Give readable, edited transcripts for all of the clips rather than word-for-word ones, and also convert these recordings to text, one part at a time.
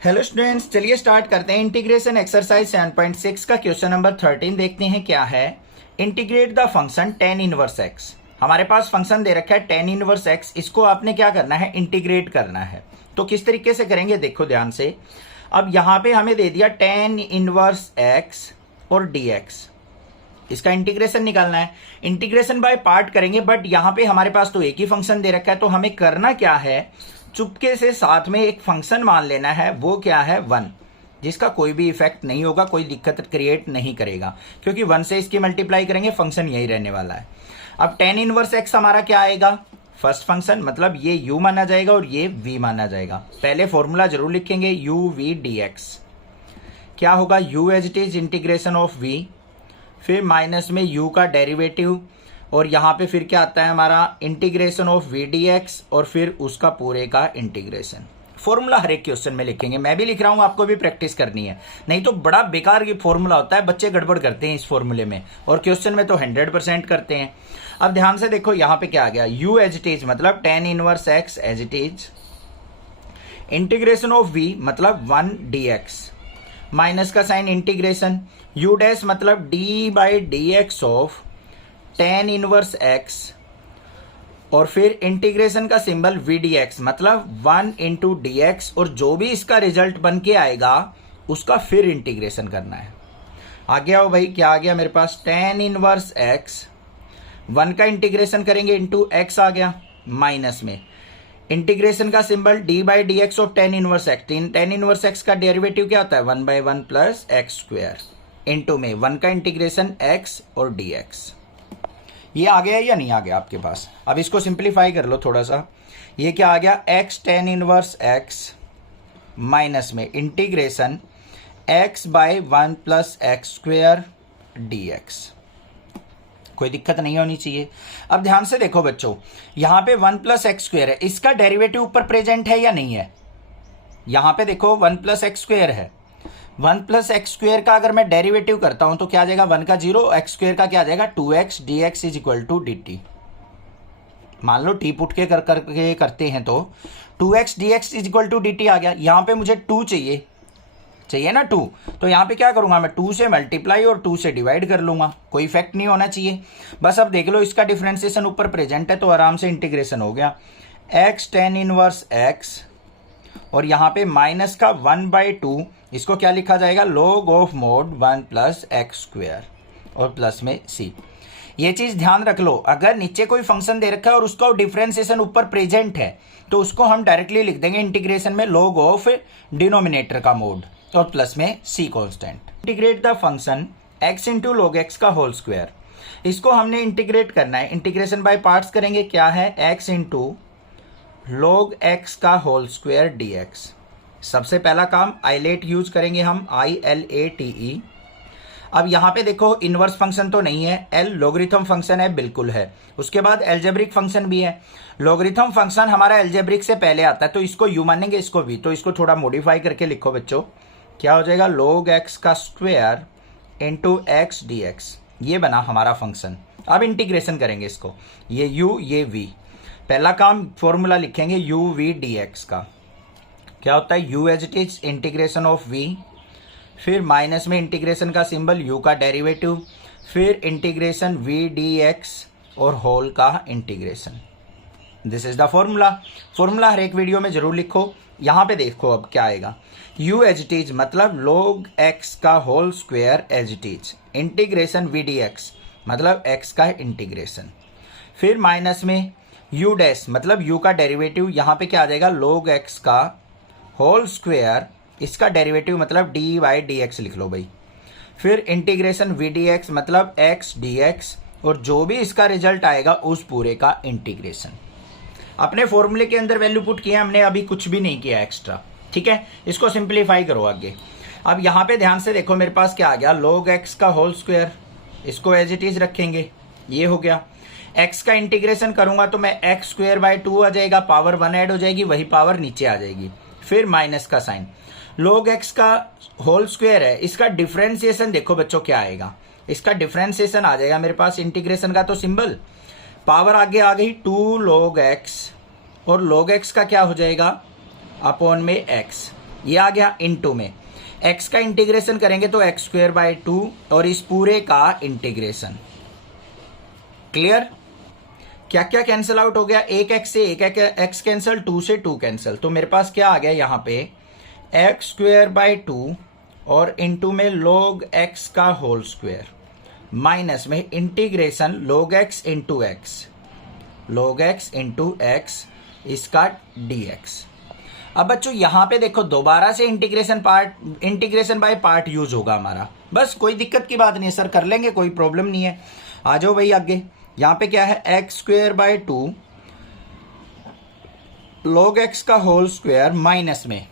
Hello students, चलिए start करते हैं। इंटीग्रेशन एक्सरसाइज 7.6 का क्वेश्चन नंबर 13 देखते हैं क्या है। Integrate the function tan inverse x। हमारे पास फंक्शन दे रखा है tan इनवर्स x, इसको आपने क्या करना है, इंटीग्रेट करना है। तो किस तरीके से करेंगे देखो ध्यान से। अब यहाँ पे हमें दे दिया tan इनवर्स x और dx, इसका इंटीग्रेशन निकालना है। इंटीग्रेशन बाय पार्ट करेंगे, बट यहाँ पे हमारे पास तो एक ही फंक्शन दे रखा है, तो हमें करना क्या है, चुपके से साथ में एक फंक्शन मान लेना है। वो क्या है, 1, जिसका कोई भी इफेक्ट नहीं होगा, कोई दिक्कत क्रिएट नहीं करेगा, क्योंकि 1 से इसकी मल्टीप्लाई करेंगे, फंक्शन यही रहने वाला है। अब tan इनवर्स x हमारा क्या आएगा, फर्स्ट फंक्शन, मतलब ये u माना जाएगा और ये v माना जाएगा। पहले फॉर्मूला जरूर लिखेंगे, u v dx क्या होगा, u as it is integration of v, फिर माइनस में u का डेरिवेटिव, और यहाँ पे फिर क्या आता है हमारा, integration of V D X, और फिर उसका पूरे का इंटीग्रेशन। फॉर्मूला हर एक क्वेश्चन में लिखेंगे, मैं भी लिख रहा हूँ, आपको भी प्रैक्टिस करनी है, नहीं तो बड़ा बेकार ये फॉर्मूला होता है, बच्चे गड़बड़ करते हैं इस फॉर्मूले में, और क्वेश्चन में तो 100% करते हैं। अब ध्यान से देखो यहाँ पे क्या आ गया, u एज इट इज मतलब tan inverse x as it is, integration of v मतलब 1 dx, माइनस का साइन इंटीग्रेशन, u डैश मतलब d by D X of tan inverse x, और फिर इंटीग्रेशन का सिंबल वी डी एक्स मतलब 1 into D X, और जो भी इसका रिजल्ट बन के आएगा उसका फिर इंटीग्रेशन करना है। आ गया हो भाई, क्या आ गया मेरे पास, tan इनवर्स x, 1 का इंटीग्रेशन करेंगे इंटू x आ गया, माइनस में इंटीग्रेशन का symbol d by D X of tan inverse x, tan inverse x का डेरिवेटिव क्या होता है, 1 by 1 plus x square, into में 1 का इंटीग्रेशन x और dx। ये आ गया या नहीं आ गया आपके पास। अब इसको सिंपलीफाई कर लो थोड़ा सा, ये क्या आ गया, x tan inverse x minus में integration x by 1 plus x square dx। कोई दिक्कत नहीं होनी चाहिए। अब ध्यान से देखो बच्चों, यहाँ पे 1 प्लस एक्स स्क्वायर है, इसका डेरिवेटिव ऊपर प्रेजेंट है या नहीं है, यहाँ पे देखो 1 प्लस एक्स स्क्वायर है, 1 प्लस एक्स स्क्वायर का अगर मैं डेरिवेटिव करता हूं तो क्या आ जाएगा, 1 का 0, एक्स स्क्वायर का क्या आ जाएगा, 2x dx is equal to dt। मान लो टी पुट के करके करते हैं तो 2x dx is equal to dt आ गया। यहां पे मुझे 2 चाहिए ना 2, तो यहां पे क्या करूंगा मैं, 2 से मल्टीप्लाई और 2 से डिवाइड कर लूंगा, कोई इफेक्ट नहीं होना चाहिए। बस अब देख लो, इसका डिफरेंशिएशन ऊपर प्रेजेंट है तो आराम से इंटीग्रेशन हो गया, x tan इनवर्स x, और यहाँ पे माइनस का 1 बाई 2, इसको क्या लिखा जाएगा, log of mode 1 plus x square, और प्लस में c। ये चीज ध्यान रख लो, अगर नीचे कोई फंक्शन दे रखा है और उसका डिफरेंशिएशन ऊपर प्रेजेंट है तो उसको हम डायरेक्टली लिख देंगे इंटीग्रेशन में log ऑफ डिनोमिनेटर का मोड, और प्लस में c constant. Integrate the function x into log x का होल स्क्वायर, इसको हमने इंटीग्रेट करना है। इंटीग्रेशन बाय पार्ट्स करेंगे, क्या है, x इंटू log x का होल स्क्वायर dx। सबसे पहला काम आइलेट यूज करेंगे हम, ILATE। अब यहाँ पे देखो इनवर्स फंक्शन तो नहीं है, L लॉगरिथम फंक्शन है, बिल्कुल है। उसके बाद एल्जेब्रिक फंक्शन भी है। लॉगरिथम फंक्शन हमारा एल्जेब्रिक से पहले आता है, तो इसको u मानेंगे, इसको v, तो इसको थोड़ा मॉडिफाई करके लिखो बच्चों, क्या हो जाएगा, log x का स्क्वायर इंटू एक्स dx, ये बना हमारा फंक्शन। अब इंटीग्रेशन करेंगे इसको, ये u ये v। पहला काम फॉर्मूला लिखेंगे u v dx का, क्या होता है, u as it is integration of v, फिर माइनस में इंटीग्रेशन का सिंबल u का डेरिवेटिव, फिर इंटीग्रेशन v dx और होल का integration. This is the formula. Formula हर एक वीडियो में जरूर लिखो। यहाँ पे देखो अब क्या आएगा, u एज इट इज मतलब log x का whole square as it is, integration v dx मतलब x का इंटीग्रेशन, फिर माइनस में u डैश मतलब u का डेरिवेटिव, यहाँ पे क्या आ जाएगा, log x का होल स्क्वायर, इसका डेरिवेटिव मतलब d बाई डी एक्स लिख लो भाई, फिर इंटीग्रेशन v dx मतलब x dx, और जो भी इसका रिजल्ट आएगा उस पूरे का इंटीग्रेशन। अपने फॉर्मूले के अंदर वैल्यू पुट किया हमने, अभी कुछ भी नहीं किया एक्स्ट्रा, ठीक है। इसको सिंप्लीफाई करो आगे। अब यहाँ पे ध्यान से देखो, मेरे पास क्या आ गया, log x का होल स्क्वायर, इसको एज इट इज रखेंगे, ये हो गया। x का इंटीग्रेशन करूंगा तो मैं एक्स स्क्वायर बाई 2 आ जाएगा, पावर 1 ऐड हो जाएगी, वही पावर नीचे आ जाएगी, फिर माइनस का साइन, log x का होल स्क्वायर है, इसका डिफरेंशिएशन देखो बच्चों क्या आएगा, इसका डिफरेंशिएशन आ जाएगा मेरे पास इंटीग्रेशन का तो सिंबल, पावर आगे आ गई 2 log x, और log x का क्या हो जाएगा, अपॉन में x, ये आ गया इनटू में x का इंटीग्रेशन करेंगे तो x स्क्वायर बाय 2 और इस पूरे का इंटीग्रेशन। क्लियर? क्या क्या कैंसिल आउट हो गया? एक x से एक x कैंसिल, 2 से 2 कैंसिल, तो मेरे पास क्या आ गया यहाँ पे x स्क्वायर बाय 2 और इनटू में log x का होल स्क्वायर माइनस में integration log x into x, log x into x इसका dx। अब बच्चों यहां पे देखो दोबारा से इंटीग्रेशन बाय पार्ट यूज होगा हमारा, बस कोई दिक्कत की बात नहीं है सर, कर लेंगे, कोई प्रॉब्लम नहीं है। आ जाओ भाई आगे। यहां पे क्या है x square by 2 log x का होल स्क्वायर माइनस में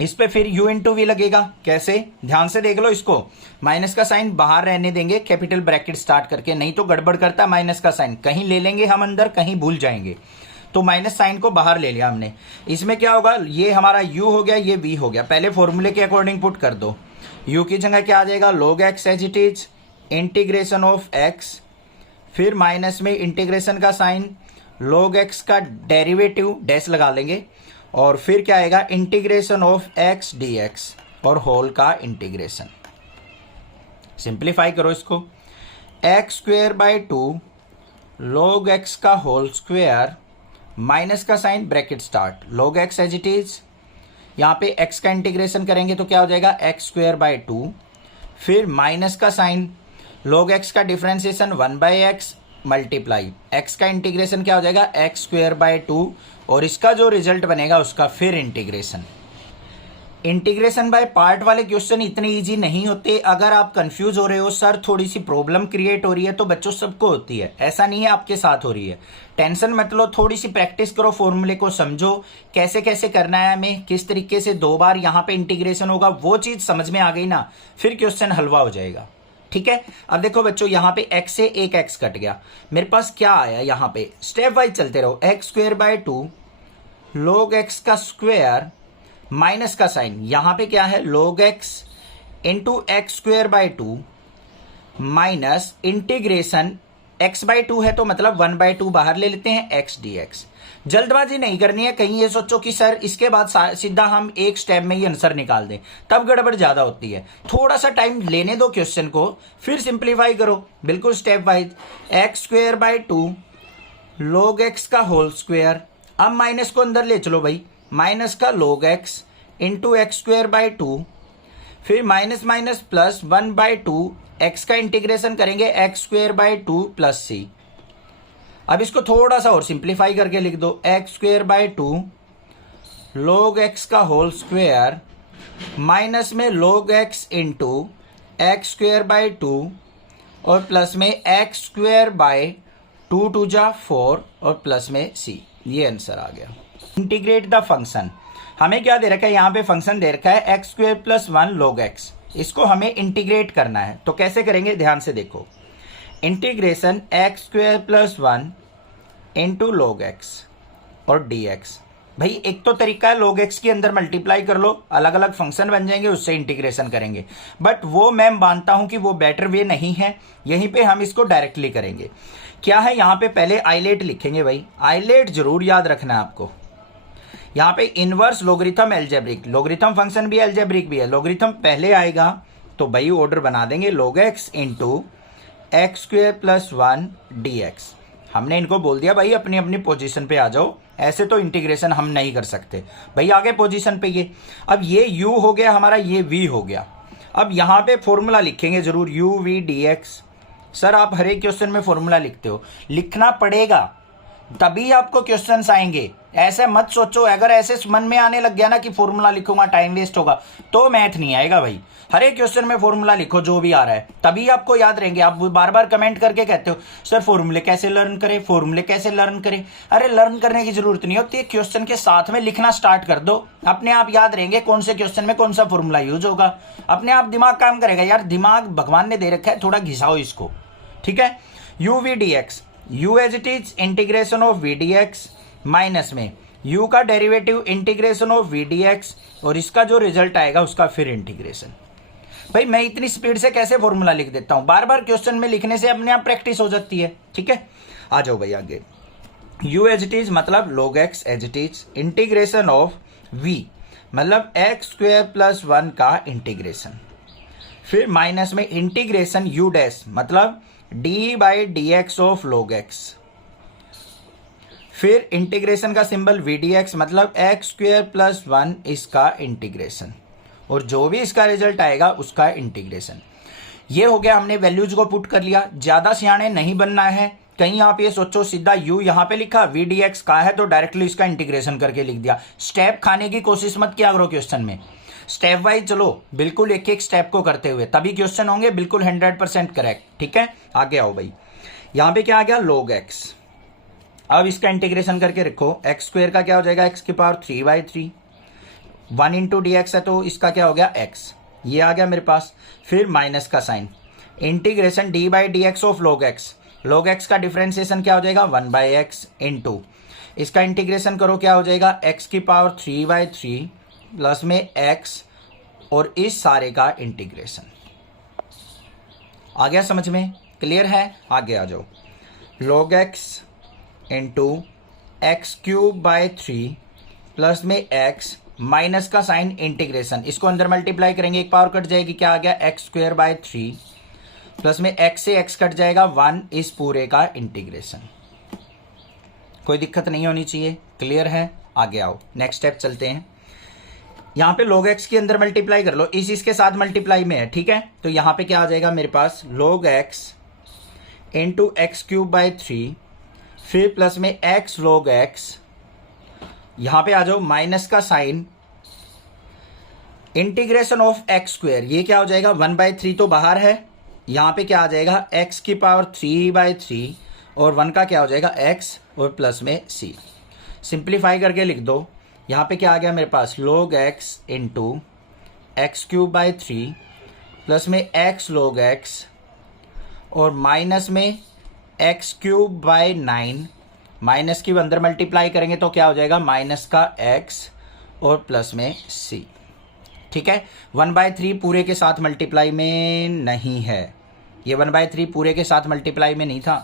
इस पे फिर u इंटू वी लगेगा। कैसे? ध्यान से देख लो इसको, माइनस का साइन बाहर रहने देंगे कैपिटल ब्रैकेट स्टार्ट करके, नहीं तो गड़बड़ करता है माइनस का साइन, कहीं ले लेंगे हम अंदर, कहीं भूल जाएंगे, तो माइनस साइन को बाहर ले लिया हमने। इसमें क्या होगा, ये हमारा u हो गया, ये v हो गया, पहले फॉर्मूले के अकॉर्डिंग पुट कर दो। u की जगह क्या आ जाएगा log x as it is integration of x, फिर माइनस में इंटीग्रेशन का साइन log x का डेरिवेटिव डैश लगा लेंगे, और फिर क्या आएगा इंटीग्रेशन ऑफ x dx और होल का इंटीग्रेशन। सिंप्लीफाई करो इसको, x square by 2 log x का होल स्क्वायर माइनस का sign bracket start log x as it is, यहाँ पे x का इंटीग्रेशन करेंगे तो क्या हो जाएगा x स्क्वायर बाय 2, फिर माइनस का साइन log x का differentiation 1 by X multiply x का इंटीग्रेशन क्या हो जाएगा x स्क्वायर बाय 2 और इसका जो रिजल्ट बनेगा उसका फिर इंटीग्रेशन। इंटीग्रेशन बाय पार्ट वाले क्वेश्चन इतने इजी नहीं होते। अगर आप कंफ्यूज हो रहे हो सर थोड़ी सी प्रॉब्लम क्रिएट हो रही है, तो बच्चों सबको होती है, ऐसा नहीं है आपके साथ हो रही है, टेंशन मत लो, थोड़ी सी प्रैक्टिस करो, फॉर्मूले को समझो कैसे कैसे करना है हमें, किस तरीके से 2 बार यहाँ पे इंटीग्रेशन होगा, वो चीज समझ में आ गई ना, फिर क्वेश्चन हलवा हो जाएगा। ठीक है, अब देखो बच्चों यहाँ पे x से एक x कट गया, मेरे पास क्या आया, यहाँ पे स्टेप वाइज चलते रहो, x square by 2 log x का स्क्वायर माइनस का साइन, यहां पे क्या है log x into X square by 2 minus integration x by 2 है तो मतलब 1 बाय 2 बाहर ले लेते हैं x dx। जल्दबाजी नहीं करनी है, कहीं ये सोचो कि सर इसके बाद सीधा हम एक स्टेप में ही आंसर निकाल दें, तब गड़बड़ ज्यादा होती है। थोड़ा सा टाइम लेने दो क्वेश्चन को, फिर सिंप्लीफाई करो बिल्कुल step wise. X square by 2 log x का होल स्क्वायर, अब माइनस को अंदर ले चलो भाई, माइनस का log x into X square by 2, फिर minus minus plus 1 by 2, x का इंटीग्रेशन करेंगे X square by 2 plus c। अब इसको थोड़ा सा और सिंप्लीफाई करके लिख दो, x square by 2 log x का होल स्क्वायर माइनस में log x into X square by 2 और प्लस में एक्स स्क्वायर बाय 2 2 जा 4 और प्लस में c। ये आंसर आ गया। इंटीग्रेट द फंक्शन, हमें क्या दे रखा है, यहाँ पे फंक्शन दे रखा है x square plus 1 log x, इसको हमें इंटीग्रेट करना है, तो कैसे करेंगे ध्यान से देखो, integration x square plus 1 into log x और dx। भाई एक तो तरीका है log x के अंदर मल्टीप्लाई कर लो, अलग अलग फंक्शन बन जाएंगे, उससे इंटीग्रेशन करेंगे, बट वो मैं मानता हूं कि वो बेटर वे नहीं है, यहीं पे हम इसको डायरेक्टली करेंगे। क्या है, यहाँ पे पहले आइलेट लिखेंगे भाई, आइलेट जरूर याद रखना है आपको। यहाँ पे inverse logarithm algebraic, logarithm function भी एल्जेब्रिक भी है, लोगरिथम पहले आएगा तो भाई ऑर्डर बना देंगे log x into X square plus 1 dx। हमने इनको बोल दिया भाई अपनी अपनी पोजीशन पे आ जाओ, ऐसे तो इंटीग्रेशन हम नहीं कर सकते भाई, आगे पोजीशन पे ये। अब ये u हो गया हमारा, ये v हो गया। अब यहाँ पे फॉर्मूला लिखेंगे जरूर u v dx। सर आप हर एक क्वेश्चन में फॉर्मूला लिखते हो, लिखना पड़ेगा तभी आपको क्वेश्चंस आएंगे, ऐसे मत सोचो, अगर ऐसे मन में आने लग गया ना कि फॉर्मूला लिखूंगा टाइम वेस्ट होगा, तो मैथ नहीं आएगा भाई। हर एक क्वेश्चन में फॉर्मूला लिखो जो भी आ रहा है, तभी आपको याद रहेंगे। आप बार बार कमेंट करके कहते हो सर फॉर्मूले कैसे लर्न करें, फॉर्मूले कैसे लर्न करें, अरे लर्न करने की जरूरत नहीं होती, क्वेश्चन के साथ में लिखना स्टार्ट कर दो, अपने आप याद रहेंगे कौन से क्वेश्चन में कौन सा फॉर्मूला यूज होगा, अपने आप दिमाग काम करेगा। यार दिमाग भगवान ने दे रखा है, थोड़ा घिसाओ इसको, ठीक है। u v dx, u as it is integration of v dx minus में u का derivative integration of v dx और इसका जो रिजल्ट आएगा उसका फिर इंटीग्रेशन। भाई मैं इतनी स्पीड से कैसे फॉर्मूला लिख देता हूं, बार बार क्वेश्चन में लिखने से अपने आप प्रैक्टिस हो जाती है, ठीक है। आ जाओ भाई आगे, u एज इट इज मतलब log x as it is integration of v मतलब एक्स स्क्वायर प्लस 1 का इंटीग्रेशन, फिर माइनस में इंटीग्रेशन यू डैश मतलब D by D X of log x, फिर इंटीग्रेशन का सिंबल वी डी एक्स मतलब X square plus 1 इसका integration, और जो भी इसका रिजल्ट आएगा उसका इंटीग्रेशन। ये हो गया, हमने वैल्यूज को पुट कर लिया। ज्यादा सियाने नहीं बनना है, कहीं आप ये सोचो सीधा u यहां पे लिखा, वी डी एक्स का है तो डायरेक्टली इसका इंटीग्रेशन करके लिख दिया। स्टेप खाने की कोशिश मत किया करो क्वेश्चन में, स्टेप वाइज चलो, बिल्कुल एक एक स्टेप को करते हुए, तभी क्वेश्चन होंगे बिल्कुल 100% करेक्ट। ठीक है, आगे आओ भाई। यहां पे क्या आ गया, log x। अब इसका इंटीग्रेशन करके रखो, एक्स स्क्वायर का क्या हो जाएगा, एक्स की पावर 3/3, 1 इंटू डी एक्स है तो इसका क्या हो गया x, ये आ गया मेरे पास। फिर माइनस का sign, integration D by D X of log x, log x का डिफरेंशिएशन क्या हो जाएगा 1/x इंटू इसका इंटीग्रेशन करो, क्या हो जाएगा x की पावर 3/3 प्लस में x और इस सारे का इंटीग्रेशन। आ गया समझ में, क्लियर है? आगे आ जाओ। log x into x cube by 3 plus में x माइनस का साइन इंटीग्रेशन, इसको अंदर मल्टीप्लाई करेंगे, एक पावर कट जाएगी, क्या आ गया एक्स स्क्वायर बाई 3 प्लस में x से x कट जाएगा 1 इस पूरे का इंटीग्रेशन। कोई दिक्कत नहीं होनी चाहिए, क्लियर है? आगे आओ, नेक्स्ट स्टेप चलते हैं। यहां पे log x के अंदर मल्टीप्लाई कर लो, इसके साथ मल्टीप्लाई में है, ठीक है? तो यहां पे क्या आ जाएगा मेरे पास, log x into x cube by 3 फिर प्लस में x log x, यहां पे आ जाओ माइनस का sign integration of X square, ये क्या हो जाएगा 1/3 तो बाहर है, यहां पे क्या आ जाएगा x की पावर 3/3 और 1 का क्या हो जाएगा x और प्लस में c। सिंप्लीफाई करके लिख दो, यहां पे क्या आ गया मेरे पास log x into x cube by 3 plus में x log x और माइनस में एक्स क्यूब बाई 9, माइनस की अंदर मल्टीप्लाई करेंगे तो क्या हो जाएगा माइनस का x और प्लस में c। ठीक है, 1/3 पूरे के साथ मल्टीप्लाई में नहीं है, ये 1/3 पूरे के साथ मल्टीप्लाई में नहीं था,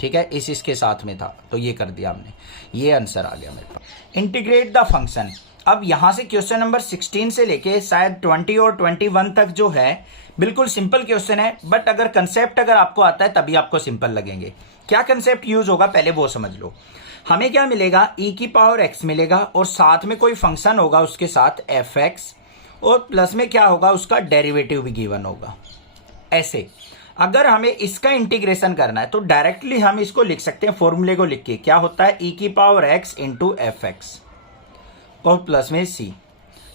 ठीक है, इसके साथ में था, तो ये कर दिया हमने, ये आंसर आ गया मेरे पास। Integrate the function. अब यहां से क्वेश्चन नंबर 16 से लेके शायद 20 और 21 तक जो है बिल्कुल सिंपल क्वेश्चन है, बट अगर कंसेप्ट अगर आपको आता है तभी आपको सिंपल लगेंगे। क्या कंसेप्ट यूज होगा पहले वो समझ लो। हमें क्या मिलेगा, e की पावर x मिलेगा और साथ में कोई फंक्शन होगा उसके साथ fx और प्लस में क्या होगा उसका डेरिवेटिव भी गिवन होगा। ऐसे अगर हमें इसका इंटीग्रेशन करना है तो डायरेक्टली हम इसको लिख सकते हैं, फॉर्मूले को लिख के, क्या होता है e की पावर x इंटू fx और प्लस में c।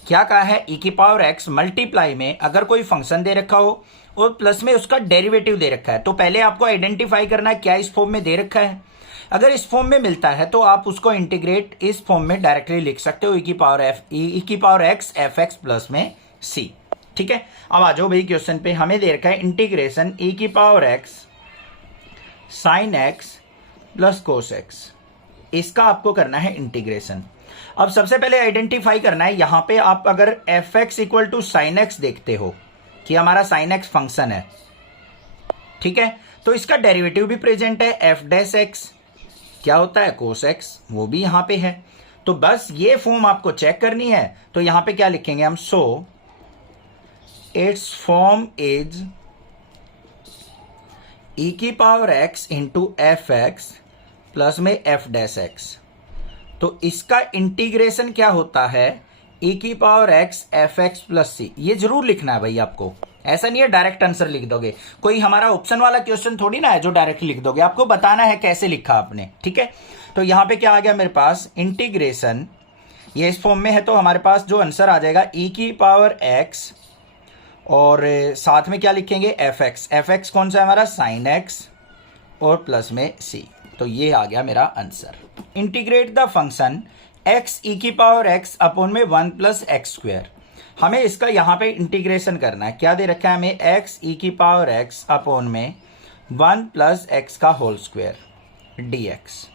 क्या कहा है, e की पावर x मल्टीप्लाई में अगर कोई फंक्शन दे रखा हो और प्लस में उसका डेरिवेटिव दे रखा है, तो पहले आपको आइडेंटिफाई करना है क्या इस फॉर्म में दे रखा है। अगर इस फॉर्म में मिलता है तो आप उसको इंटीग्रेट इस फॉर्म में डायरेक्टली लिख सकते हो, e की पावर x fx प्लस में c। ठीक है, अब आ जाओ भाई क्वेश्चन पे। हमें दे रखा है इंटीग्रेशन e की power x sine x plus cos x, इसका आपको करना है इंटीग्रेशन। अब सबसे पहले आइडेंटिफाई करना है, यहां पे आप अगर fx equal to sine x देखते हो कि हमारा साइन x फंक्शन है, ठीक है, तो इसका डेरिवेटिव भी प्रेजेंट है, f डैश x क्या होता है कोस x, वो भी यहां पे है। तो बस ये फॉर्म आपको चेक करनी है, तो यहां पे क्या लिखेंगे हम, so it's form is e की power x into F x plus में f डैश x। तो इसका इंटीग्रेशन क्या होता है, e की power x F x plus c। ये जरूर लिखना है भाई आपको, ऐसा नहीं है डायरेक्ट आंसर लिख दोगे, कोई हमारा ऑप्शन वाला क्वेश्चन थोड़ी ना है जो डायरेक्ट लिख दोगे, आपको बताना है कैसे लिखा आपने। ठीक है, तो यहां पे क्या आ गया मेरे पास, इंटीग्रेशन, ये इस फॉर्म में है तो हमारे पास जो आंसर आ जाएगा e की पावर x और साथ में क्या लिखेंगे एफ एक्स कौन सा है हमारा, साइन x और प्लस में c। तो ये आ गया मेरा answer. Integrate the function x e की पावर x अपॉन में 1 प्लस एक्स स्क्वायर। हमें इसका यहाँ पे इंटीग्रेशन करना है, क्या दे रखा है हमें, x e की पावर x अपॉन में 1 प्लस एक्स का होल स्क्वायर dx,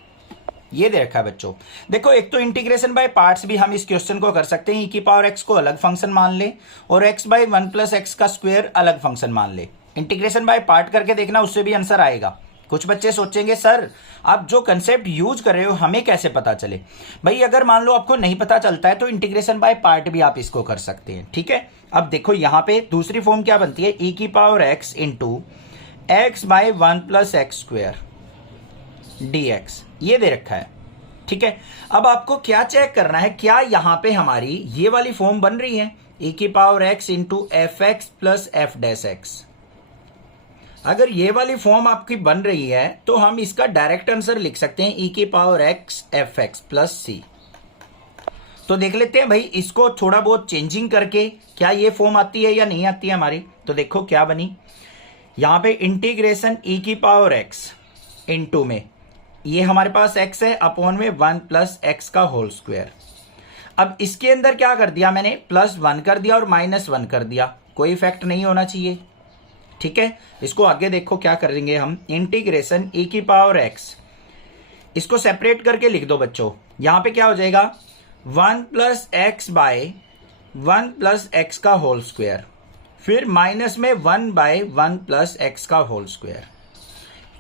ये दे रखा है बच्चों। देखो एक तो इंटीग्रेशन बाय पार्ट्स भी हम इस क्वेश्चन को कर सकते हैं, e की पावर x को अलग फंक्शन मान ले और x बाई 1 प्लस एक्स का स्क्वायर अलग फंक्शन मान ले। इंटीग्रेशन बाय पार्ट करके देखना, उससे भी आंसर आएगा। कुछ बच्चे सोचेंगे सर आप जो कंसेप्ट यूज कर रहे हो हमें कैसे पता चले। भाई अगर मान लो आपको नहीं पता चलता है तो इंटीग्रेशन बाय पार्ट भी आप इसको कर सकते हैं, ठीक है। अब देखो यहां पे दूसरी फॉर्म क्या बनती है, e की power x into X by 1 plus X square dx, ये दे रखा है, ठीक है। अब आपको क्या चेक करना है, क्या यहां पे हमारी ये वाली फॉर्म बन रही है, e की power x into F x plus F dash x. अगर ये वाली फॉर्म आपकी बन रही है तो हम इसका डायरेक्ट आंसर लिख सकते हैं e की power x F x plus C. तो देख लेते हैं भाई इसको थोड़ा बहुत चेंजिंग करके क्या ये फॉर्म आती है या नहीं आती है हमारी। तो देखो क्या बनी, यहां पे इंटीग्रेशन e की पावर x इनटू में ये हमारे पास x है अपॉन में 1 प्लस एक्स का होल स्क्वायर। अब इसके अंदर क्या कर दिया मैंने, प्लस 1 कर दिया और माइनस 1 कर दिया, कोई इफेक्ट नहीं होना चाहिए, ठीक है। इसको आगे देखो क्या करेंगे हम, इंटीग्रेशन e की पावर x, इसको सेपरेट करके लिख दो बच्चों। यहां पे क्या हो जाएगा 1 plus X by 1 plus X का होल स्क्वायर, फिर माइनस में 1 बाय 1 प्लस एक्स का होल स्क्वायर।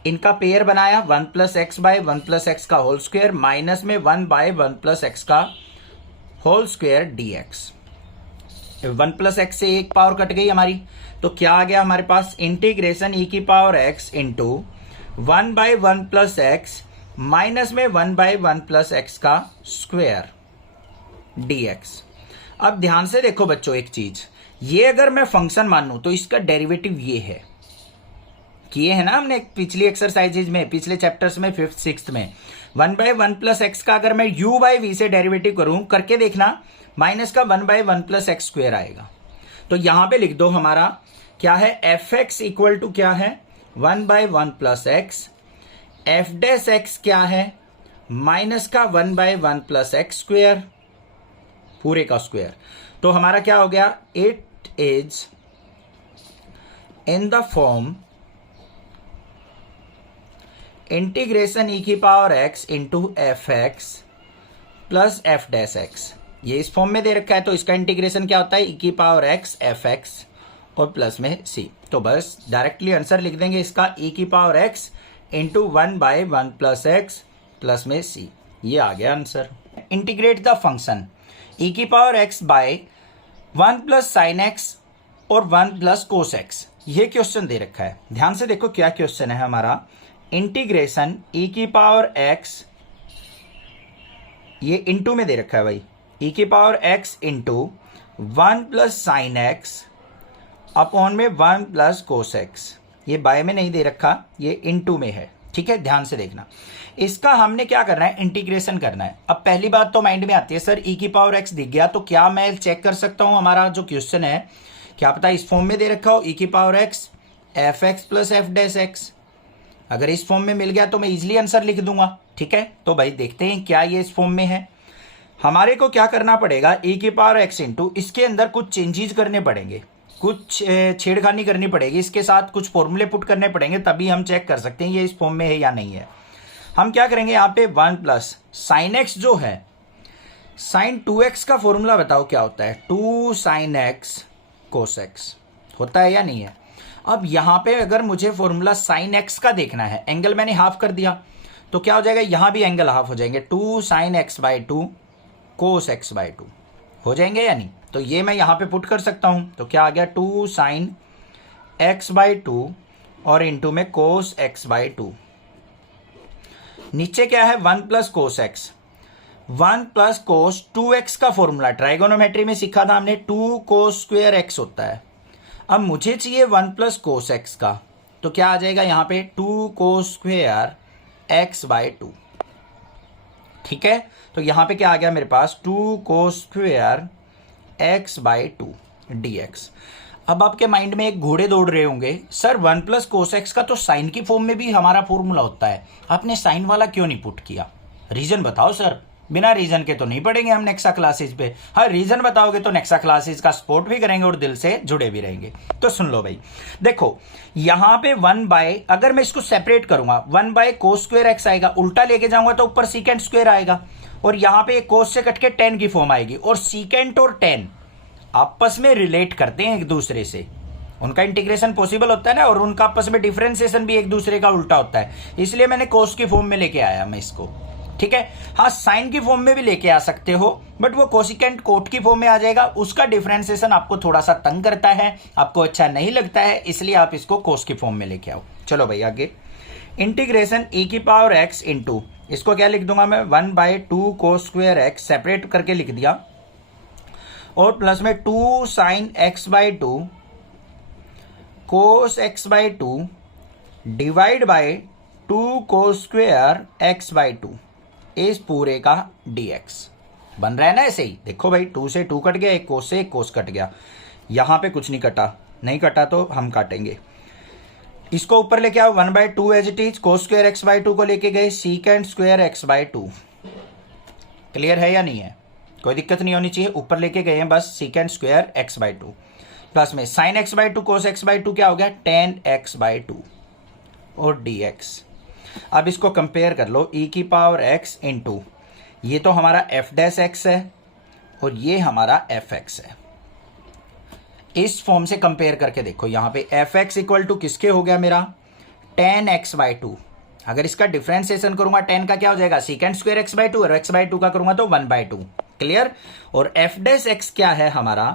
इनका पेयर बनाया 1 plus X by 1 plus X का होल स्क्वायर माइनस में 1 बाय 1 प्लस एक्स का whole square dx। 1 plus X से एक पावर कट गई हमारी, तो क्या आ गया हमारे पास, इंटीग्रेशन e की power x into 1 by 1 plus X minus में 1 बाय 1 प्लस एक्स का स्क्वायर dx। अब ध्यान से देखो बच्चों एक चीज, ये अगर मैं फंक्शन मानूं तो इसका डेरिवेटिव ये है, किए है ना हमने पिछली एक्सरसाइजेज में, पिछले चैप्टर्स में 5th 6th में। 1 बाय 1 प्लस एक्स का अगर मैं u बाय v से डेरिवेटिव करूं, करके देखना, माइनस का 1 बाय 1 प्लस एक्स स्क्वायर आएगा। तो यहां पे लिख दो हमारा क्या है, एफ एक्स इक्वल टू क्या है 1 by 1 plus X, F dash X क्या है माइनस का 1 बाय 1 प्लस एक्स स्क्वायर पूरे का स्क्वायर। तो हमारा क्या हो गया, it is in the form integration e की power x into F x plus F dash x. ये इस फॉर्म में दे रखा है तो इसका इंटीग्रेशन क्या होता है, e की पावर x एफ एक्स और प्लस में c। तो बस डायरेक्टली आंसर लिख देंगे इसका e की power x into 1 by 1 plus X plus में c, ये आ गया answer. Integrate the function e की power x by 1 plus sine X और 1 प्लस कोस एक्स, ये क्वेश्चन दे रखा है। ध्यान से देखो क्या क्वेश्चन है हमारा, इंटीग्रेशन e की पावर x, ये इंटू में दे रखा है भाई, e की power x into 1 plus sine X upon में 1 प्लस कोस एक्स। ये बाय में नहीं दे रखा, ये इंटू में है, ठीक है। ध्यान से देखना, इसका हमने क्या करना है, इंटीग्रेशन करना है। अब पहली बात तो माइंड में आती है, सर e की पावर x दिख गया तो क्या मैं चेक कर सकता हूं हमारा जो क्वेश्चन है, क्या पता इस फॉर्म में दे रखा हो e की power x F x plus F dash x. अगर इस फॉर्म में मिल गया तो मैं इजिली आंसर लिख दूंगा, ठीक है। तो भाई देखते हैं क्या ये इस फॉर्म में है। हमारे को क्या करना पड़ेगा, e की पावर x इंटू इसके अंदर कुछ चेंजेस करने पड़ेंगे, कुछ छेड़खानी करनी पड़ेगी, इसके साथ कुछ फॉर्मूले पुट करने पड़ेंगे, तभी हम चेक कर सकते हैं ये इस फॉर्म में है या नहीं है। हम क्या करेंगे, यहाँ पे 1 प्लस साइन एक्स जो है, साइन 2x का फॉर्मूला बताओ क्या होता है, 2 साइन एक्स कोस एक्स होता है या नहीं है। अब यहाँ पे अगर मुझे फॉर्मूला साइन एक्स का देखना है, एंगल मैंने हाफ कर दिया तो क्या हो जाएगा, यहाँ भी एंगल हाफ हो जाएंगे, 2 sine x by 2 cos x by 2 हो जाएंगे या नहीं। तो ये मैं यहाँ पे पुट कर सकता हूँ, तो क्या आ गया 2 साइन एक्स बाई 2 और इंटू में कोस एक्स बाई 2। नीचे क्या है 1 प्लस कोस एक्स, 1 प्लस कोस 2x का फॉर्मूला ट्राइगोनोमेट्री में सीखा था हमने, 2 कोस स्क्वायर एक्स होता है। अब मुझे चाहिए 1 प्लस कोस एक्स का, तो क्या आ जाएगा यहाँ पे 2 कोस स्क्वायर एक्स बाई 2, ठीक है। तो यहाँ पे क्या आ गया मेरे पास 2 cos square x by 2 dx। अब आपके माइंड में एक घोड़े दौड़ रहे होंगे, सर 1 प्लस कोस एक्स का तो साइन की फॉर्म में भी हमारा फॉर्मूला होता है, आपने साइन वाला क्यों नहीं पुट किया, रीजन बताओ सर। बिना रीजन के तो नहीं पढ़ेंगे हम नेक्सा क्लासेज पे, हाँ रीजन बताओगे तो नेक्सा क्लासेज का सपोर्ट भी करेंगे और दिल से जुड़े भी रहेंगे। तो सुन लो भाई, देखो यहां पे 1 बाय, अगर मैं इसको सेपरेट करूंगा 1 बाय कोस स्क्वायर एक्स आएगा, उल्टा लेके जाऊंगा तो ऊपर सीकेंट स्क्वायर आएगा, और यहां पे कोस से कट के टेन की फॉर्म आएगी, और सीकेंट और टेन आपस में रिलेट करते हैं एक दूसरे से, उनका इंटीग्रेशन पॉसिबल होता है ना, और उनका आपस में डिफरेंशिएशन भी एक दूसरे का उल्टा होता है, इसलिए मैंने कोस की फॉर्म में लेके आया मैं इसको। ठीक है, हाँ साइन की फॉर्म में भी लेके आ सकते हो, बट वो कोसिकेंट कोट की फॉर्म में आ जाएगा, उसका डिफरेंशिएशन आपको थोड़ा सा तंग करता है, आपको अच्छा नहीं लगता है, इसलिए आप इसको कोस की फॉर्म में लेके आओ। चलो भाई आगे, इंटीग्रेशन e की पावर x इंटू, इसको क्या लिख दूंगा मैं 1/2 कोस स्क्वायर x, सेपरेट करके लिख दिया, और प्लस में 2 sine x/2 cos x/2 divide by 2 cos square x/2 इस पूरे का dx बन रहा है ना ऐसे ही। देखो भाई 2 से 2 कट गया, एक कोस से एक कोस कट गया, यहां पे कुछ नहीं कटा, नहीं कटा तो हम काटेंगे। इसको ऊपर लेके आओ 1/2 as it is, cos square x/2 को लेके गए सीकेंड स्क्वायर x/2। क्लियर है या नहीं है, कोई दिक्कत नहीं होनी चाहिए, ऊपर लेके गए हैं बस सीकेंड स्क्वायर x/2, प्लस में साइन x/2 कोस x/2 क्या हो गया tan x/2 और dx। अब इसको कंपेयर कर लो, e की पावर x इंटू, ये तो हमारा f डैश x है और ये हमारा fx है, इस फॉर्म से कंपेयर करके देखो, यहां पे fx इक्वल टू किसके हो गया मेरा tan x/2। अगर इसका डिफरेंशिएशन करूंगा tan का क्या हो जाएगा सीकेंड स्क्वायर x/2, और x/2 का करूंगा तो 1/2। क्लियर, और f डैश x क्या है हमारा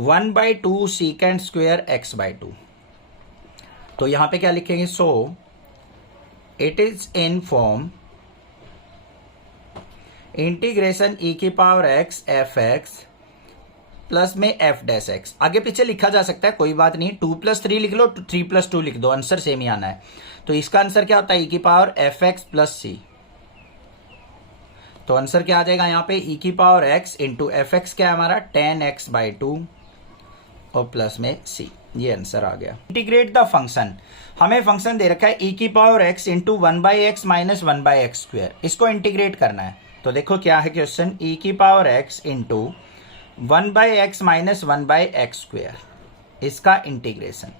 1/2 सीकेंड स्क्वायर x/2। तो यहां पे क्या लिखेंगे, so it is in form integration e की पावर x fx प्लस में f डैश x। आगे पीछे लिखा जा सकता है, कोई बात नहीं, 2+3 लिख लो, 3+2 लिख दो, आंसर सेम ही आना है। तो इसका आंसर क्या होता है e की पावर fx प्लस c। तो आंसर क्या आ जाएगा यहाँ पे e की पावर x इंटू fx क्या है हमारा tan x/2 और प्लस में c, ये आंसर आ गया। इंटीग्रेट द फंक्शन, हमें फंक्शन दे रखा है e की power x into 1/x minus 1/x square, इसको इंटीग्रेट करना है। तो देखो क्या है क्वेश्चन, e की power x into 1/x minus 1/x square, इसका इंटीग्रेशन,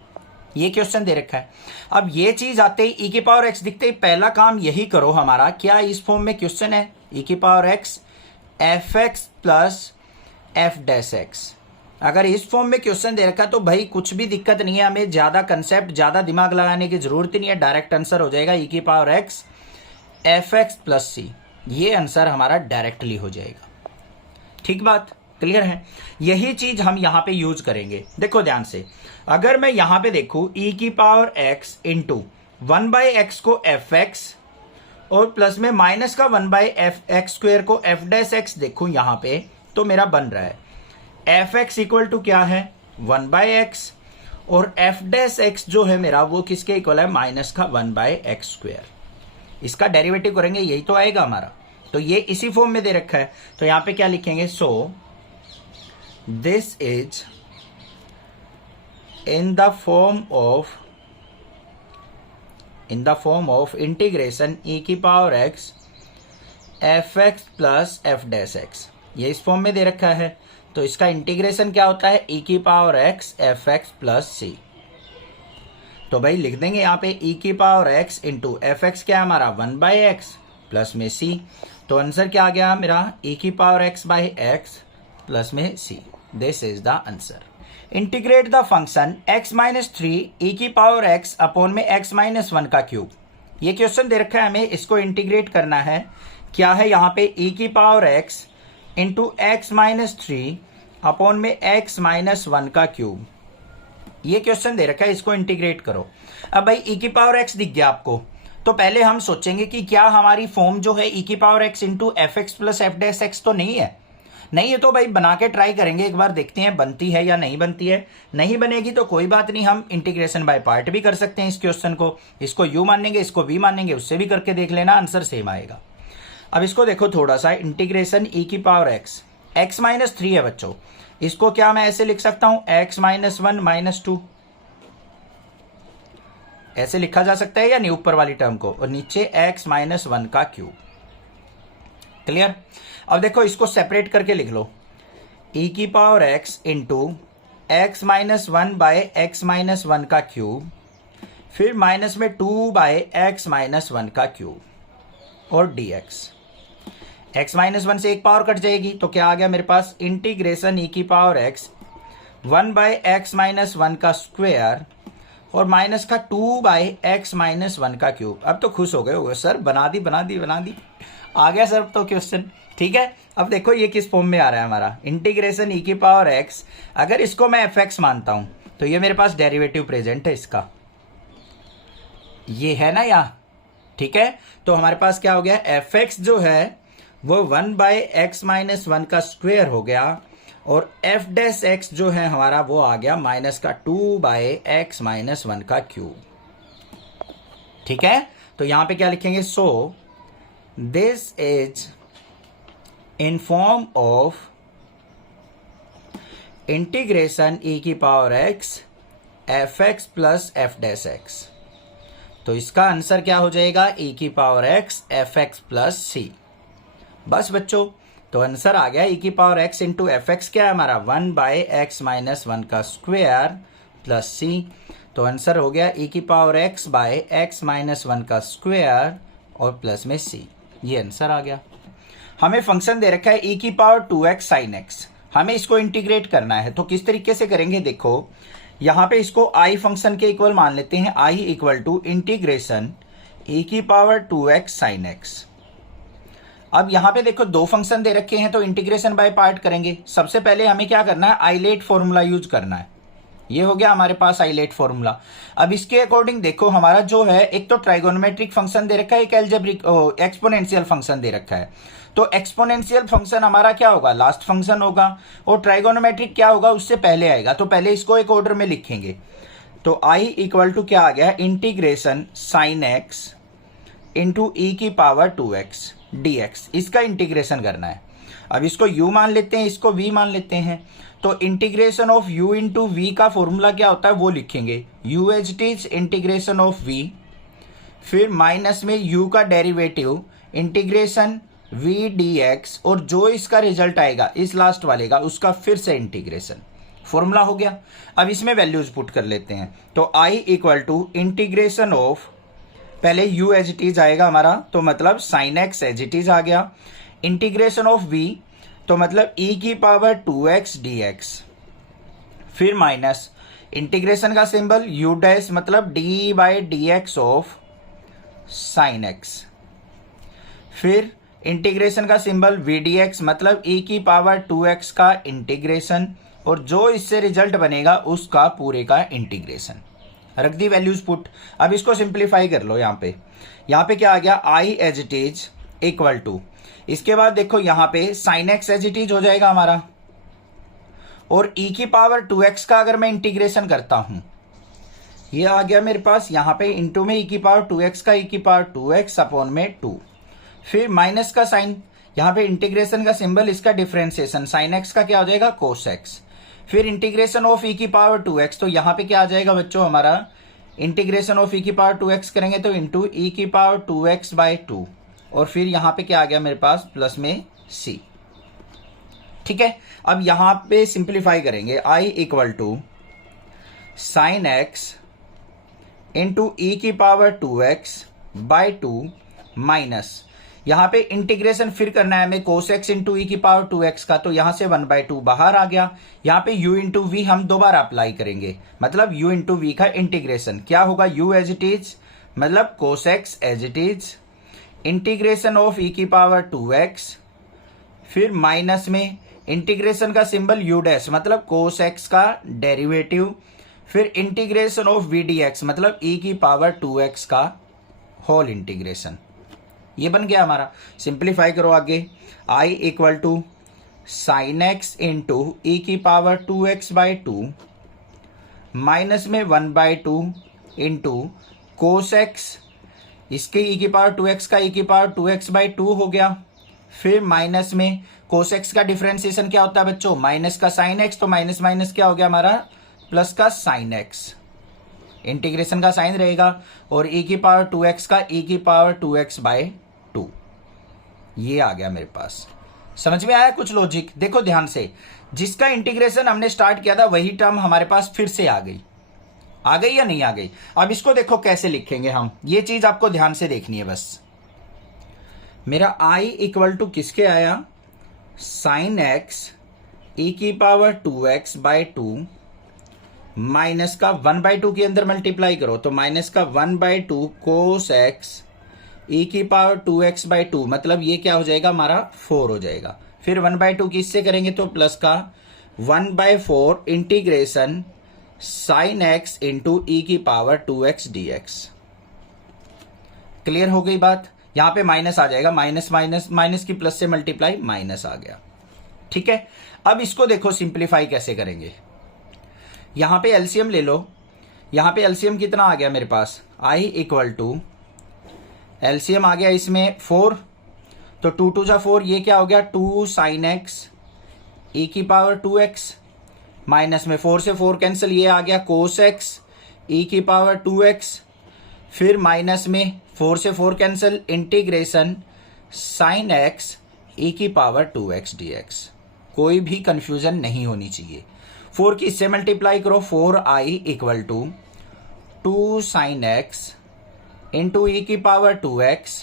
ये क्वेश्चन दे रखा है। अब ये चीज आते ही e की पावर x दिखते ही पहला काम यही करो हमारा, क्या इस फॉर्म में क्वेश्चन है e की power x fx plus f dash x। अगर इस फॉर्म में क्वेश्चन दे रखा तो भाई कुछ भी दिक्कत नहीं है, हमें ज्यादा कंसेप्ट ज्यादा दिमाग लगाने की जरूरत ही नहीं है, डायरेक्ट आंसर हो जाएगा e की power x fx plus c, ये आंसर हमारा डायरेक्टली हो जाएगा। ठीक बात, क्लियर है, यही चीज हम यहां पे यूज करेंगे। देखो ध्यान से, अगर मैं यहां पे देखूं e की पावर x इंटू 1/x को fx और प्लस में माइनस का 1/x स्क्वायर को f डैश x देखूं यहां पे, तो मेरा बन रहा है fx इक्वल टू क्या है 1/x और f डैश x जो है मेरा वो किसके इक्वल है माइनस का 1/x स्क्वायर। इसका डेरिवेटिव करेंगे यही तो आएगा हमारा, तो ये इसी फॉर्म में दे रखा है। तो यहां पे क्या लिखेंगे, so this is in the form of integration e की power x fx plus f dash x, ये इस फॉर्म में दे रखा है। तो इसका इंटीग्रेशन क्या होता है e की power x fx plus c। तो भाई लिख देंगे यहाँ पे e की पावर x इंटू fx क्या है हमारा 1/x प्लस में c। तो आंसर क्या आ गया मेरा e की power x by x plus में c, this is the answer. Integrate the function x minus 3 e की पावर x अपॉन में x माइनस 1 का क्यूब, ये क्वेश्चन दे रखा है हमें, इसको इंटीग्रेट करना है। क्या है यहाँ पे e की power x into x minus 3 upon में x माइनस 1 का क्यूब, ये क्वेश्चन दे रखा है, इसको इंटीग्रेट करो। अब भाई e की पावर x दिख गया आपको, तो पहले हम सोचेंगे कि क्या हमारी फॉर्म जो है e की power x into F x plus F dash x तो नहीं है, नहीं है तो भाई बना के ट्राई करेंगे, एक बार देखते हैं बनती है या नहीं बनती है। नहीं बनेगी तो कोई बात नहीं, हम इंटीग्रेशन बाय पार्ट भी कर सकते हैं इस क्वेश्चन को, इसको u मानेंगे इसको v मानेंगे, उससे भी करके देख लेना, आंसर सेम आएगा। अब इसको देखो थोड़ा सा, इंटीग्रेशन e की पावर x माइनस 3 है बच्चों, इसको क्या मैं ऐसे लिख सकता हूं x माइनस 1 माइनस 2, ऐसे लिखा जा सकता है या नहीं ऊपर वाली टर्म को, और नीचे x माइनस 1 का क्यूब। क्लियर, अब देखो इसको सेपरेट करके लिख लो, e की power x into x minus 1 by x minus 1 का क्यूब, फिर माइनस में 2 बाय x माइनस 1 का क्यूब और dx। x माइनस 1 से एक पावर कट जाएगी, तो क्या आ गया मेरे पास इंटीग्रेशन e की पावर x 1/x-1 का स्क्वायर और माइनस का 2/x-1 का क्यूब। अब तो खुश हो गए होगे सर, बना दी आ गया सर तो क्वेश्चन। ठीक है, अब देखो ये किस फॉर्म में आ रहा है हमारा, इंटीग्रेशन e की पावर x। अगर इसको मैं fx मानता हूं तो ये मेरे पास डेरिवेटिव प्रेजेंट है इसका, ये है ना यहाँ। ठीक है, तो हमारे पास क्या हो गया, fx जो है वो 1/x-1 का स्क्वायर हो गया और f डैश x जो है हमारा वो आ गया माइनस का 2/x-1 का क्यूब। ठीक है, तो यहां पे क्या लिखेंगे, so this is in form of integration e की power x fx plus f dash x। तो इसका आंसर क्या हो जाएगा, e की power x fx plus c। बस बच्चों, तो आंसर आ गया e की power x into F x, क्या है हमारा 1/x-1 का स्क्वायर प्लस c। तो आंसर हो गया e की पावर x/x-1 का स्क्वायर और प्लस में c। ये आंसर आ गया। हमें फंक्शन दे रखा है e की पावर 2x sin x, हमें इसको इंटीग्रेट करना है। तो किस तरीके से करेंगे, देखो यहां पे इसको i फंक्शन के इक्वल मान लेते हैं, i equal to integration e की पावर 2x sin x। अब यहां पे देखो दो फंक्शन दे रखे हैं तो इंटीग्रेशन बाय पार्ट करेंगे। सबसे पहले हमें क्या करना है, आइलेट फॉर्मूला यूज करना है। ये हो गया हमारे पास आइलेट फॉर्मूला। अब इसके अकॉर्डिंग देखो हमारा जो है, एक तो ट्राइगोनोमेट्रिक फंक्शन दे रखा है, एक एल्जेब्रिक एक्सपोनेंशियल फंक्शन दे रखा है। तो एक्सपोनेंशियल फंक्शन हमारा क्या होगा, लास्ट फंक्शन होगा, और ट्राइगोनोमेट्रिक क्या होगा, उससे पहले आएगा। तो पहले इसको एक ऑर्डर में लिखेंगे। तो i इक्वल टू क्या आ गया, integration sign x into e की पावर 2x dx, इसका इंटीग्रेशन करना है। अब इसको u मान लेते हैं, इसको v मान लेते हैं। तो integration of u into we का फॉर्मूला क्या होता है वो लिखेंगे, u as it is integration of v, फिर माइनस में u का डेरिवेटिव इंटीग्रेशन v dx, और जो इसका रिजल्ट आएगा इस लास्ट वाले का उसका फिर से इंटीग्रेशन। फॉर्मूला हो गया। अब इसमें वैल्यूज पुट कर लेते हैं। तो i equal to integration of, पहले u एज इट इज आएगा हमारा, तो मतलब sine x as it is आ गया, इंटीग्रेशन ऑफ v तो मतलब e की पावर 2x dx, फिर माइनस इंटीग्रेशन का सिंबल u डैश मतलब d/dx ऑफ साइन x, फिर इंटीग्रेशन का सिंबल v dx मतलब e की पावर 2x का इंटीग्रेशन, और जो इससे रिजल्ट बनेगा उसका पूरे का इंटीग्रेशन। रख दी वैल्यूज पुट। अब इसको सिंप्लीफाई कर लो। यहाँ पे क्या आ गया, i as it is equal to, इसके बाद देखो यहाँ पे sine x as it is हो जाएगा हमारा, और e की पावर 2x का अगर मैं इंटीग्रेशन करता हूं, ये आ गया मेरे पास यहाँ पे इंटू में e की पावर 2x का e की पावर 2x अपॉन में 2, फिर माइनस का साइन, यहाँ पे इंटीग्रेशन का सिंबल इसका डिफरेंशिएशन, साइन x का क्या हो जाएगा कोस x, फिर इंटीग्रेशन ऑफ e की पावर 2x, तो यहाँ पे क्या आ जाएगा बच्चों हमारा, इंटीग्रेशन ऑफ e की पावर 2x करेंगे तो इंटू e की पावर 2x/2, और फिर यहाँ पे क्या आ गया मेरे पास प्लस में c। ठीक है, अब यहाँ पे सिंप्लीफाई करेंगे, i equal to sine x into e की पावर 2x/2 माइनस, यहाँ पे इंटीग्रेशन फिर करना है हमें कोस x इंटू ई की पावर 2x का, तो यहाँ से 1/2 बाहर आ गया। यहाँ पे u इंटू वी हम दोबारा अप्लाई करेंगे, मतलब u इंटू वी का इंटीग्रेशन क्या होगा, u एज इट इज मतलब cos x as it is, integration of e की पावर 2x, फिर माइनस में इंटीग्रेशन का सिंबल u डैश मतलब कोस x का डेरिवेटिव, फिर इंटीग्रेशन ऑफ v dx मतलब e की पावर 2x का होल इंटीग्रेशन। ये बन गया हमारा। सिंप्लीफाई करो आगे, i equal to sine x into e की पावर 2x/2 माइनस में 1/2 इंटू कोस x, इसके e की पावर 2x का e की पावर 2x/2 हो गया, फिर माइनस में कोस x का डिफरेंशिएशन क्या होता है बच्चों, माइनस का साइन x, तो माइनस माइनस क्या हो गया हमारा प्लस का साइन x, इंटीग्रेशन का साइन रहेगा, और e की पावर 2x का e की पावर 2x/2, ये आ गया मेरे पास। समझ में आया कुछ लॉजिक? देखो ध्यान से, जिसका इंटीग्रेशन हमने स्टार्ट किया था वही टर्म हमारे पास फिर से आ गई या नहीं आ गई? अब इसको देखो कैसे लिखेंगे हम, ये चीज आपको ध्यान से देखनी है बस। मेरा i इक्वल टू किसके आया, साइन x ई की पावर 2x बाई 2 माइनस का 1/2 के अंदर मल्टीप्लाई करो तो माइनस का 1/2 कोस एक्स ई की पावर 2x बाई 2, मतलब ये क्या हो जाएगा हमारा 4 हो जाएगा। फिर 1/2 किससे करेंगे तो प्लस का 1/4 integration sign x into e की पावर 2x dx। क्लियर हो गई बात। यहां पे माइनस आ जाएगा, माइनस माइनस माइनस की प्लस से मल्टीप्लाई माइनस आ गया। ठीक है, अब इसको देखो सिंप्लीफाई कैसे करेंगे। यहां पे एलसीएम ले लो। यहां पे एलसीएम कितना आ गया मेरे पास, i इक्वल टू एलसीएम आ गया इसमें 4, तो 2 2 जा 4, ये क्या हो गया 2 साइन एक्स ई की पावर 2x माइनस में 4 से 4 कैंसिल, ये आ गया कोस एक्स ई की पावर 2x, फिर माइनस में 4 से 4 cancel, integration sign x e की पावर 2x dx। कोई भी कंफ्यूजन नहीं होनी चाहिए। 4 की इससे मल्टीप्लाई करो, 4i equal to 2 sine x into e की power 2x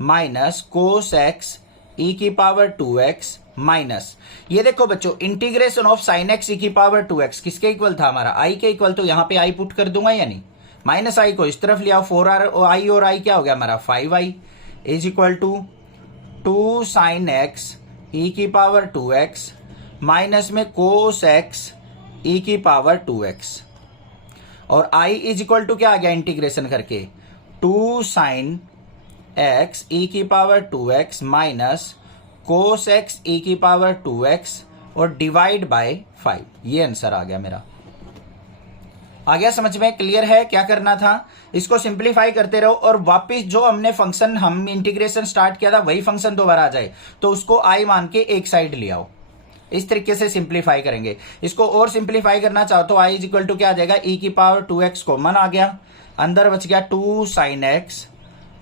minus cos x e की पावर 2x माइनस, ये देखो बच्चों integration of sine x e की पावर 2x किसके इक्वल था हमारा, i के इक्वल, तो यहां पे i पुट कर दूंगा या नहीं, माइनस i को इस तरफ लिया, 4i और i क्या हो गया हमारा 5i is equal to 2 sine x e की पावर 2x माइनस में कोस एक्स ई की पावर 2x, और i इज इक्वल टू क्या आ गया इंटीग्रेशन करके 2 साइन एक्स ई की power 2x minus cos x e की पावर 2x और डिवाइड बाय 5। ये आंसर आ गया मेरा। आ गया समझ में, क्लियर है क्या करना था। इसको सिंप्लीफाई करते रहो और वापस जो हमने फंक्शन हम इंटीग्रेशन स्टार्ट किया था वही फंक्शन दोबारा आ जाए तो उसको i मान के एक साइड ले आओ। इस तरीके से सिंप्लीफाई करेंगे। इसको और सिंप्लीफाई करना चाहो तो i इज इक्वल टू क्या आ जाएगा, ई की पावर 2x कॉमन आ गया, अंदर बच गया 2 sine x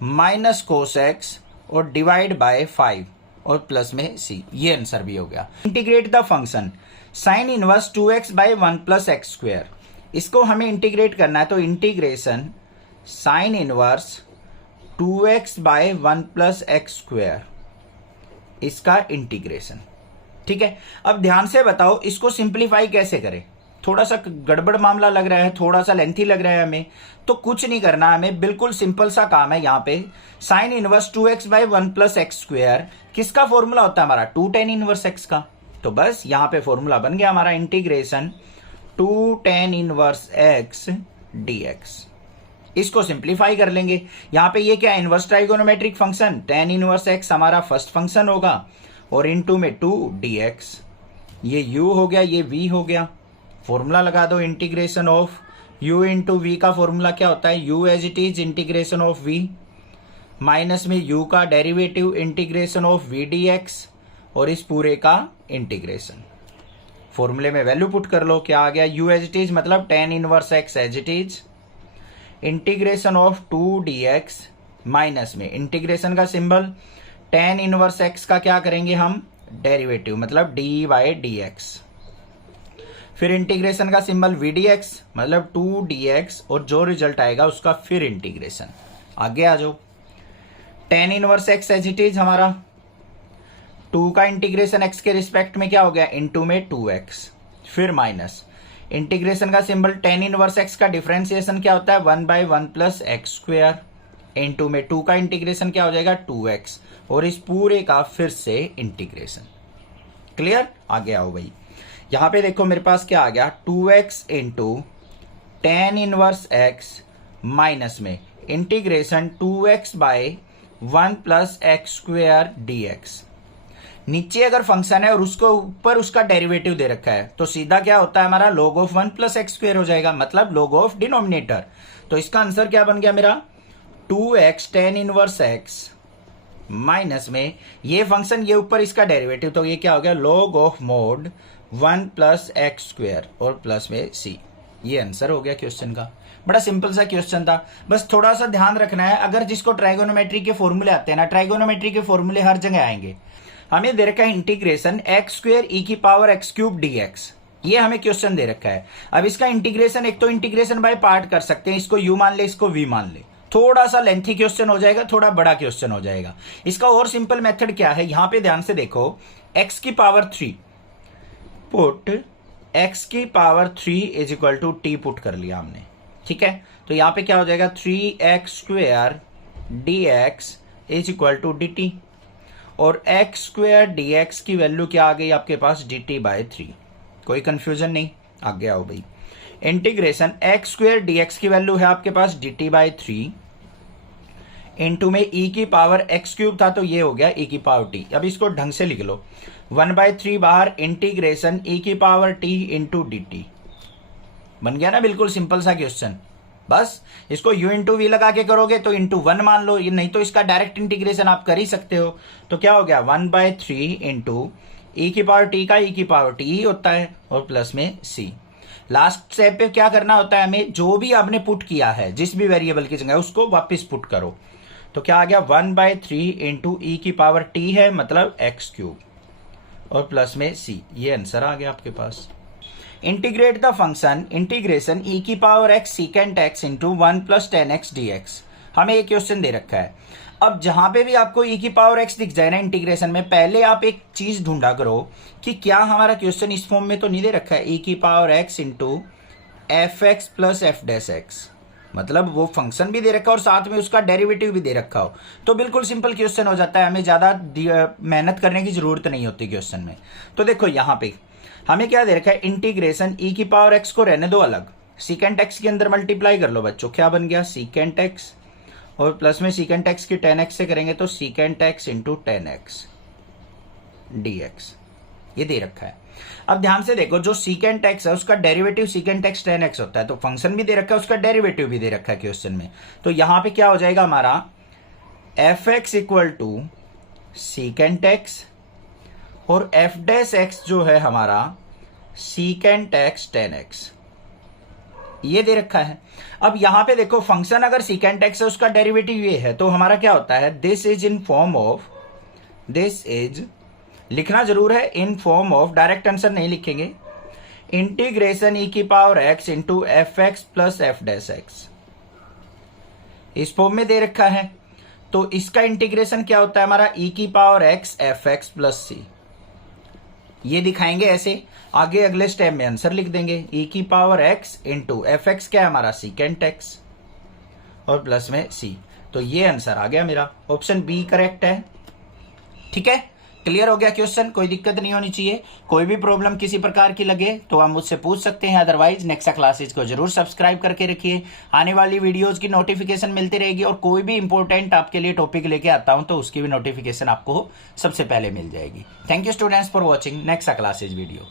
minus cos x और डिवाइड बाय 5 और प्लस में c। ये आंसर भी हो गया। Integrate the function sine inverse 2x by 1 plus x square, इसको हमें इंटीग्रेट करना है तो integration sine inverse 2x by 1 plus x square, इसका इंटीग्रेशन। ठीक है, अब ध्यान से बताओ इसको सिंप्लीफाई कैसे करें। थोड़ा सा गड़बड़ मामला लग रहा है, थोड़ा सा लेंथी लग रहा है हमें, तो कुछ नहीं करना, हमें बिल्कुल सिंपल सा काम है। यहाँ पे sign inverse 2x by 1 plus x square किसका फॉर्मूला होता है हमारा 2 tan इनवर्स x का, तो बस यहाँ पे फॉर्मूला बन गया हमारा integration 2 tan inverse x dx। इसको सिंप्लीफाई कर लेंगे। यहाँ पे ये क्या है inverse trigonometric function, tan inverse x हमारा फर्स्ट फंक्शन होगा और इनटू में 2 dx, ये u हो गया, ये v हो गया। फॉर्मूला लगा दो integration of u into we का फॉर्मूला क्या होता है, u as it is integration of v minus में u का derivative integration of v dx और इस पूरे का इंटीग्रेशन। फॉर्मूले में वैल्यू पुट कर लो, क्या आ गया u एज इट इज मतलब tan inverse x as it is integration of 2 dx minus में इंटीग्रेशन का सिंबल tan इनवर्स x का क्या करेंगे हम डेरिवेटिव मतलब dy dx, फिर इंटीग्रेशन का सिंबल v dx मतलब 2 dx और जो रिजल्ट आएगा उसका फिर इंटीग्रेशन। आगे आ जाओ, tan inverse x as it is हमारा 2 का इंटीग्रेशन x के रिस्पेक्ट में क्या हो गया इनटू में 2x, फिर माइनस इंटीग्रेशन का सिंबल tan इनवर्स x का डिफरेंशिएशन क्या होता है 1 by 1 plus x square into में 2 का इंटीग्रेशन क्या हो जाएगा 2x और इस पूरे का फिर से इंटीग्रेशन। क्लियर, आगे आओ भाई। यहां पे देखो मेरे पास क्या आ गया 2x into tan inverse x minus में integration 2x by 1 plus x square dx। नीचे अगर फंक्शन है और उसको ऊपर उसका डेरिवेटिव दे रखा है तो सीधा क्या होता है हमारा log of 1 plus x square हो जाएगा, मतलब log ऑफ डिनोमिनेटर। तो इसका आंसर क्या बन गया मेरा 2x tan inverse x minus में ये फंक्शन ये ऊपर इसका डेरिवेटिव, तो ये क्या हो गया log of mode 1 plus x square और प्लस में c। ये आंसर हो गया क्वेश्चन का। बड़ा सिंपल सा क्वेश्चन था, बस थोड़ा सा ध्यान रखना है। अगर जिसको ट्राइगोनोमेट्री के फॉर्मूले आते हैं ना, ट्राइगोनोमेट्री के फॉर्मूले हर जगह आएंगे। हमें दे रखा है इंटीग्रेशन एक्स स्क्वायर ई की पावर एक्स क्यूब dx, ये हमें क्वेश्चन दे रखा है। अब इसका इंटीग्रेशन एक तो इंटीग्रेशन बाय पार्ट कर सकते हैं, इसको u मान ले इसको v मान ले, थोड़ा सा लेंथी क्वेश्चन हो जाएगा, थोड़ा बड़ा क्वेश्चन हो जाएगा। इसका और सिंपल मेथड क्या है, यहां पे ध्यान से देखो x की पावर 3 पुट x की power 3 is equal to T put कर लिया हमने, ठीक है। तो यहाँ पे क्या हो जाएगा 3x² dx is equal to dt, और x² dx की वैल्यू क्या आ गई आपके पास dt/3। कोई कंफ्यूजन नहीं, आगे आओ भाई। इंटीग्रेशन x² dx की वैल्यू है आपके पास dt/3 इंटू में e की पावर x³ था तो ये हो गया e की पावर t। अब इसको ढंग से लिख लो, 1/3 बाहर, इंटीग्रेशन e की पावर t इंटू dt। बन गया ना, बिल्कुल सिंपल सा क्वेश्चन। बस इसको u इंटू वी लगा के करोगे तो इंटू 1 मान लो, ये नहीं तो इसका डायरेक्ट इंटीग्रेशन आप कर ही सकते हो। तो क्या हो गया 1/3 इंटू e की पावर t का e की पावर t ही होता है, और प्लस में c। लास्ट स्टेप पे क्या करना होता है हमें, जो भी आपने पुट किया है जिस भी वेरिएबल की जगह उसको वापस पुट करो। तो क्या आ गया 1/3 इंटू ई की पावर t है, मतलब x³ और प्लस में c। ये आंसर आ गया आपके पास। Integrate the function integration e की power x secant x into 1 + 10x dx। हमें एक क्वेश्चन दे रखा है। अब जहां पे भी आपको e की पावर x दिख जाए ना इंटीग्रेशन में, पहले आप एक चीज ढूंढा करो कि क्या हमारा क्वेश्चन इस फॉर्म में तो नहीं दे रखा है e की power x into fx + f'(x), मतलब वो फंक्शन भी दे रखा हो और साथ में उसका डेरिवेटिव भी दे रखा हो, तो बिल्कुल सिंपल क्वेश्चन हो जाता है, हमें ज्यादा मेहनत करने की जरूरत नहीं होती क्वेश्चन में। तो देखो यहाँ पे हमें क्या दे रखा है, इंटीग्रेशन e की पावर x को रहने दो अलग, सीकेंट x के अंदर मल्टीप्लाई कर लो बच्चों, क्या बन गया सीकेंट x, और प्लस में सीकेंट x की 10x से करेंगे तो secant x into 10x dx, ये दे रखा है। अब ध्यान से देखो, जो सीकेंट x है उसका डेरिवेटिव सीकेंट x 10x होता है, तो फंक्शन भी दे रखा है, उसका डेरिवेटिव भी दे रखा है क्वेश्चन में। तो यहां पे क्या हो जाएगा हमारा fx equal to secant x और f'(x) जो है हमारा सीकेंट x 10x, ये दे रखा है। अब यहां पे देखो फंक्शन अगर सीकेंट x है उसका डेरिवेटिव ये है, तो हमारा क्या होता है, this is in form of, this is लिखना जरूर है in form of, direct answer नहीं लिखेंगे, इंटीग्रेशन e की power x into fx + f'(x), इस फॉर्म में दे रखा है। तो इसका इंटीग्रेशन क्या होता है हमारा e की पावर x fx + c, ये दिखाएंगे ऐसे। आगे अगले स्टेप में आंसर लिख देंगे e की पावर x इंटू fx क्या है हमारा सीकेंट x और प्लस में c। तो ये आंसर आ गया मेरा, ऑप्शन बी करेक्ट है। ठीक है, क्लियर हो गया क्वेश्चन, कोई दिक्कत नहीं होनी चाहिए। कोई भी प्रॉब्लम किसी प्रकार की लगे तो आप मुझसे पूछ सकते हैं, अदरवाइज नेक्सा क्लासेज को जरूर सब्सक्राइब करके रखिए। आने वाली वीडियोस की नोटिफिकेशन मिलती रहेगी, और कोई भी इंपॉर्टेंट आपके लिए टॉपिक लेके आता हूं तो उसकी भी नोटिफिकेशन आपको सबसे पहले मिल जाएगी। Thank you students for watching Nexa classes video.